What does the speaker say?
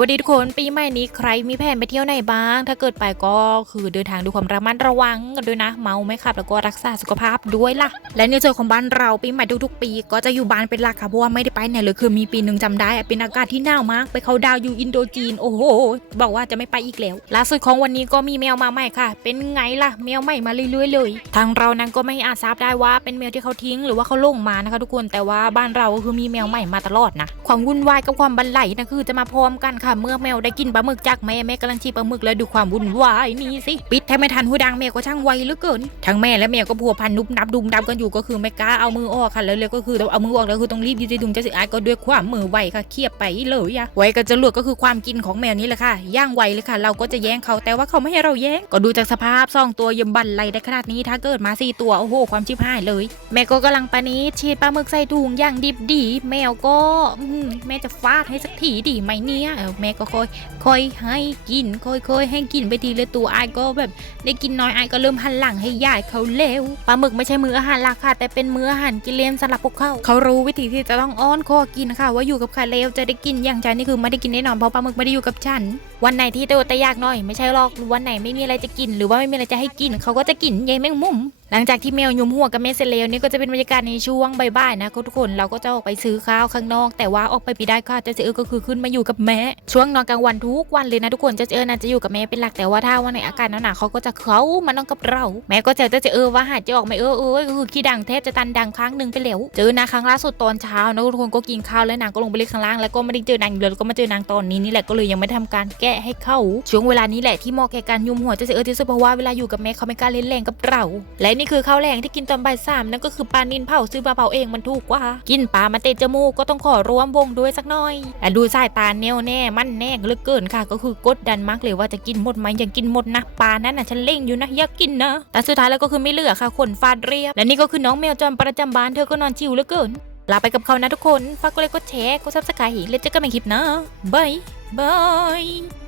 วัสดีทุกคนปีใหม่นี้ใครมีแผนไปเที่ยวไหนบ้าง ถ้าเกิดไปก็คือเดินทางด้วยความระมัดระวังกันด้วยนะ เมาไม่ขับแล้วก็รักษาสุขภาพด้วยล่ะ และในส่วนของบ้านเราปีใหม่ทุกๆ ปี ก็จะอยู่บ้านเป็นหลักค่ะเพราะว่าไม่ได้ไปไหนเลยคือมีปีหนึ่งจำได้เป็นอากาศที่หนาวมากไปเขาดาวอยู่อินโดจีนโอ้โหบอกว่าจะไม่ไปอีกแล้วล่าสุดของวันนี้ก็มีแมวมาใหม่ค่ะ เป็นไงล่ะแมวใหม่มาเรื่อยๆเลย ทางเรานั้นก็ไม่อาจทราบได้ว่าเป็นแมวที่เขาทิ้งหรือว่าเขาลงมานะคะทุกคนแต่ว่าบ้านเราก็คือมีแมวใหม่มาตลอดนะความวุ่นวายกับความบันไหลนะคือจะมาพร้อมกันค่ะ เมื่อแมวได้กินปลาหมึกจากแม่แม่กำลังชีปลาหมึกแล้วดูความวุ่นวายนี่สิ ปิดแทบไม่ทันหูดังแมวก็ช่างไวเหลือเกิน ทั้งแม่และแมวก็พัวพันนุบนับดุมดับกันอยู่ก็คือไม่กล้าเอามือออกค่ะแล้วเลยก็คือเอามือออกแล้วคือต้องรีบยืดดุงจะสิอายก็ด้วยความมือไวค่ะเคียบไปเลยอะไวก็จะหลวดก็คือความกินของแมวนี้แหละค่ะย่างไวเลยค่ะ เราก็จะแย่งเขาแต่ว่าเขาไม่ให้เราแย่งก็ดูจากสภาพสองตัวยมบันไหลได้ขนาดนี้ถ้าเกิดมาสี่ตัวโอ้โหความชิบหายเลย แม่ก็กำลังปานี้ฉีดปลาหมึกใส่ถุงอย่างดิบดี แมวก็แม่จะฟาดให้สักทีดีไหมเนี่ยอแม่ก็ค่อยค่อยให้กินค่อยๆให้กินไปทีละตัวไอ้ก็แบบได้กินน้อยไอ้ก็เริ่มหันหลังให้ยายเขาเร็วปลาหมึกไม่ใช่มืออาหารหลักค่ะ แต่เป็นมืออาหารกินเล่นสำหรับพวกเขาเขารู้วิธีที่จะต้องอ้อนคอกินค่ะ ว่าอยู่กับใครแล้วจะได้กินอย่างฉันนี่คือไม่ได้กินแน่นอนเพราะปลาหมึกไม่ได้อยู่กับฉัน วันไหนที่ตัวแต่ยากหน่อยไม่ใช่หรอกวันไหนไม่มีอะไรจะกิน หรือว่าไม่มีอะไรจะให้กินเขาก็จะกินยายแมงมุม หลังจากที่แมวยุมหัวกับแม่เซเลวนี่ก็จะเป็นบรรยากาศในช่วงบ่ายๆนะทุกคนเราก็จะออกไปซื้อข้าวข้างนอก แต่ว่าออกไปไม่ได้ค่ะจะเจอก็คือขึ้นมาอยู่กับแม่ช่วงนอนกลางวันทุกวันเลยนะทุกคนจะเจอน่าจะอยู่กับแม่เป็นหลักแต่ว่าถ้าวันไหนอากาศหนาวเขาก็จะเขามานอนกับเรา แม่ก็เจอจะเจอว่าหาจะออกไม่เออเออก็คือขี้ดังแทบจะตันดังครั้งหนึ่งไปแล้วเจอนะครั้งล่าสุดตอนเช้านะทุกคนก็กินข้าวแล้วนางก็ลงไปเล่นข้างล่างแล้วก็ไม่ได้เจอนางเลยก็มาเจอนางตอนนี้นี่แหละก็เลยยังไม่ได้ทำการแก้ให้เข้าช่วงเวลานี้แหละที่เหมาะแก่การยุมหัวจะเจอที่สุดเพราะว่าเวลาอยู่กับแม่เขาไม่กล้าเล่นแรงกับเรา และนคือข้าวแรงที่กินตอนบ่ายสามนั่นก็คือปลานินเผาซื้อมาเผาเองมันถูกกว่า กินปลามาเตะจมูกก็ต้องขอร่วมวงด้วยสักหน่อยแต่ดูสายตาแน่วแน่มั่นแน่เหลือเกินค่ะ ก็คือกดดันมากเลยว่าจะกินหมดไหมยังกินหมดนะปลานั้นน่ะฉันเล่งอยู่นะอยากกินนะแต่สุดท้ายแล้วก็คือไม่เหลือค่ะขนฟาดเรียบและนี่ก็คือน้องแมวจอมประจำบ้านเธอก็นอนชิวเหลือเกินลาไปกับเขานะทุกคนฝากกดไลค์กดแชร์กดซับสไครต์แล้วเจอกันใหม่คลิปน้าบายบาย